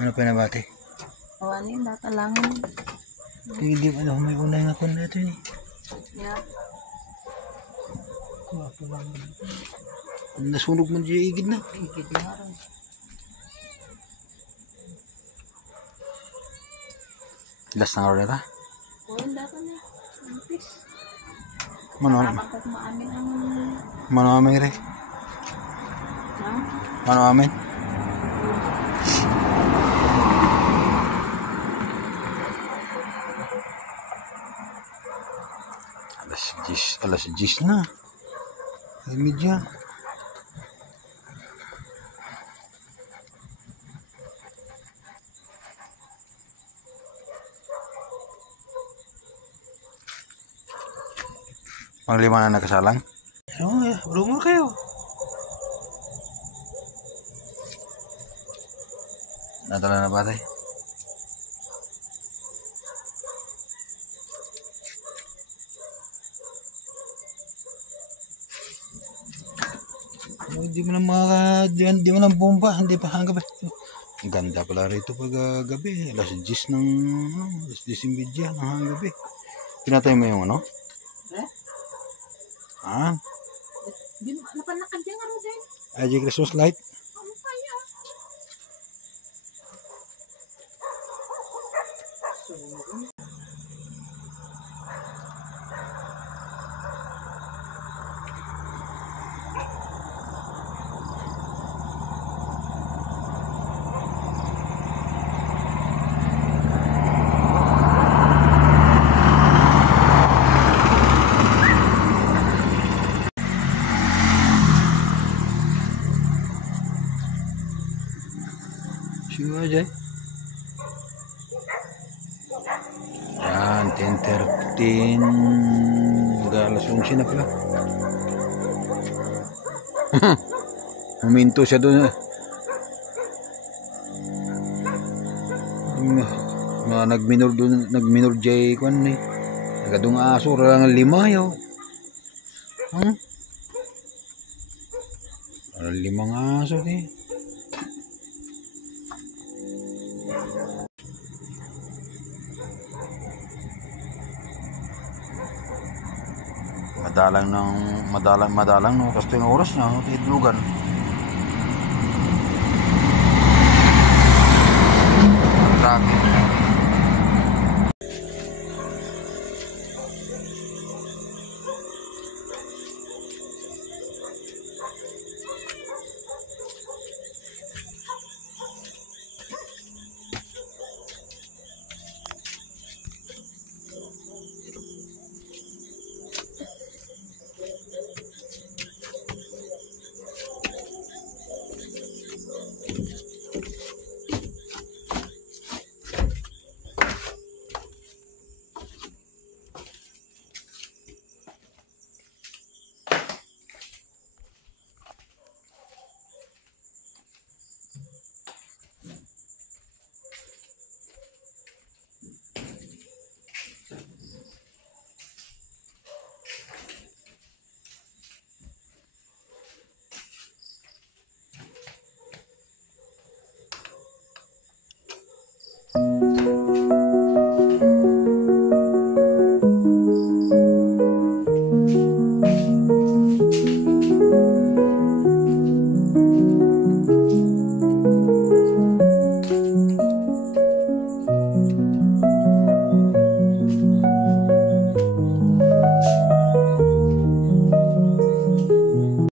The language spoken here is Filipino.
Ano pa nabati? Awanin, datalangin. Hindi ano, may unay nga kung natin eh. Yeah. Kuha pa lang. Nasunog man dyan igid na. Igid na rin. Last na nga rin ha? Kuhin data na. Ampis. Kapag maamin ang... Mano amin rin? Ha? Mano amin? Alas 10 na. Ay media. Panglima na nakasalang. Rumor kayo. Natala na ba tayo? Hindi mo lang bomba, hindi pa hanggang gabi. Ang ganda pala rito pag gabi. Alas 10 ng alas 10 ng bidya ng hanggang gabi. Pinatay mo yung ano? Eh? Ah? Napanakad yan nga rin din. AJ Christmas light? Ano kaya? Sino aja? Yan, 10:13. Alas 11 na pala. Huminto siya doon. Nagminor doon, nagminor jay kwan ni. Nagadung aso ra nga 5 yaw. Ara 5 aso ni. Madalang no, kasi yung oras niya, tidlugan.